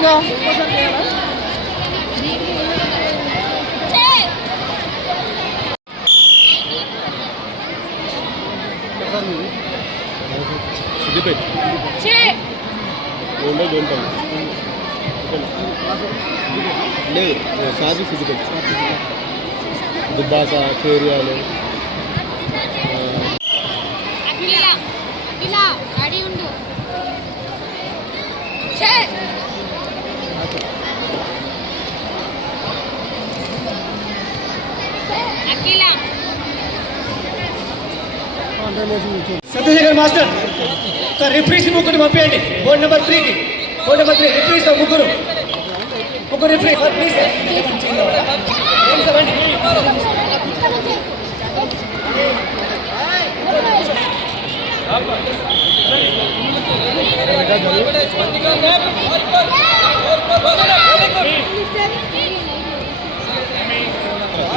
గట్టిగా సాది సిద్దిపేట దుబ్బాక చేరియాలు సత్యశేఖర్ మాస్టర్ రిఫ్రీస్ ముగ్గురు పంపించండి. బోర్డు నెంబర్ 3 రిఫ్రీస్ ముగ్గురు రిఫ్రీ ప్లీజ్.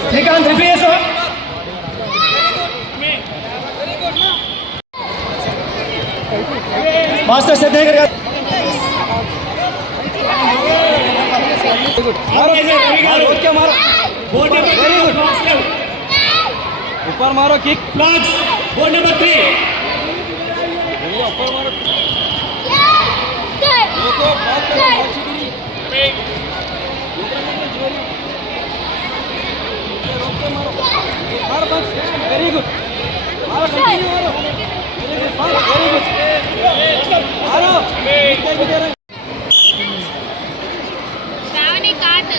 శ్రీకాంత్ రిఫ్రీ చేసావా? మాస్టర్ సత్యశేఖర్ గారు ऊपर मारो किक फ्लैग्स बोर्ड नंबर 3 ऊपर मारो वेरी गुड मारो कंटिन्यू मारो वेरी गुड मारो श्रावणी काट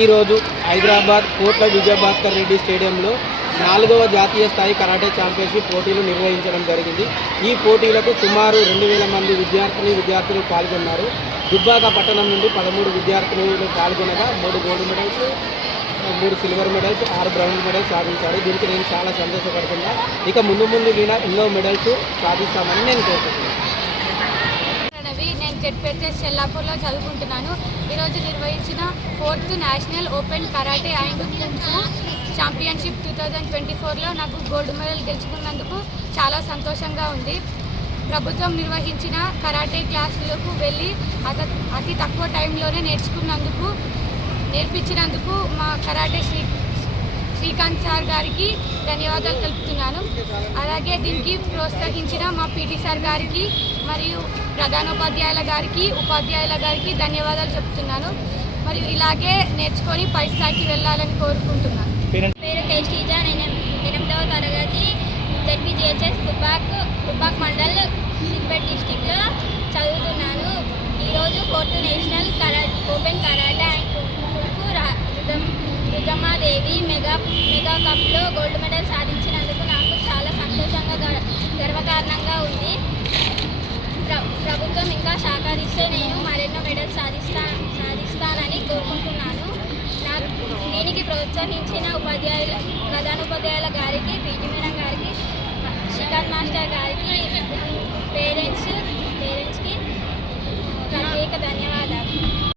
ఈరోజు హైదరాబాద్ కోట్ల విజయభాస్కర్ రెడ్డి స్టేడియంలో 4వ జాతీయ స్థాయి కరాటే ఛాంపియన్షిప్ పోటీలు నిర్వహించడం జరిగింది. ఈ పోటీలకు సుమారు 2000 మంది విద్యార్థులు పాల్గొన్నారు. దుబ్బాక పట్టణం నుండి 13 విద్యార్థులు పాల్గొనగా 3 gold medals, 3 silver medals, 6 brown medals సాధించారు. దీనికి నేను చాలా సంతోషపడుతున్నా. ఇక ముందు కూడా ఎన్నో మెడల్స్ సాధిస్తామని నేను కోరుకుంటున్నాను. నేను జెడ్పీహెచ్ఎస్ చెల్లాపూర్లో చదువుకుంటున్నాను. ఈరోజు నిర్వహించిన 4th national open karate and kung fu championship 2024లో నాకు గోల్డ్ మెడల్ గెలుచుకున్నందుకు చాలా సంతోషంగా ఉంది. ప్రభుత్వం నిర్వహించిన కరాటే క్లాసులకు వెళ్ళి అతి తక్కువ టైంలోనే నేర్పించినందుకు మా కరాటే శ్రీకాంత్ సార్ గారికి ధన్యవాదాలు తెలుపుతున్నాను. అలాగే దీనికి ప్రోత్సహించిన మా పీటీ సార్ గారికి మరియు ప్రధానోపాధ్యాయుల గారికి, ఉపాధ్యాయుల గారికి ధన్యవాదాలు చెప్తున్నాను. మరియు ఇలాగే నేర్చుకొని పై స్థాయికి వెళ్ళాలని కోరుకుంటున్నాను. పేరు తేజ. నేను 8వ తరగతి జెడ్పీహెచ్ఎస్ దుబ్బాక్ మండల్ సిద్దిపేట డిస్టిక్లో చదువుతున్నాను. ఈరోజు 4th national open karate and kung fu Rudramadevi mega కప్లో గోల్డ్ మెడల్ సాధించినందుకు నాకు చాలా సంతోషంగా గర్వకారణంగా ఉంది. ప్రభుత్వం ఇంకా సహకరిస్తే నేను మరెన్నో మెడల్స్ సాధిస్తానని కోరుకుంటున్నాను. దీనికి ప్రోత్సహించిన ప్రధానోపాధ్యాయుల గారికి, పీటీ మేడం గారికి, శ్రీకాంత్ మాస్టర్ గారికి, పేరెంట్స్కి ప్రత్యేక ధన్యవాదాలు.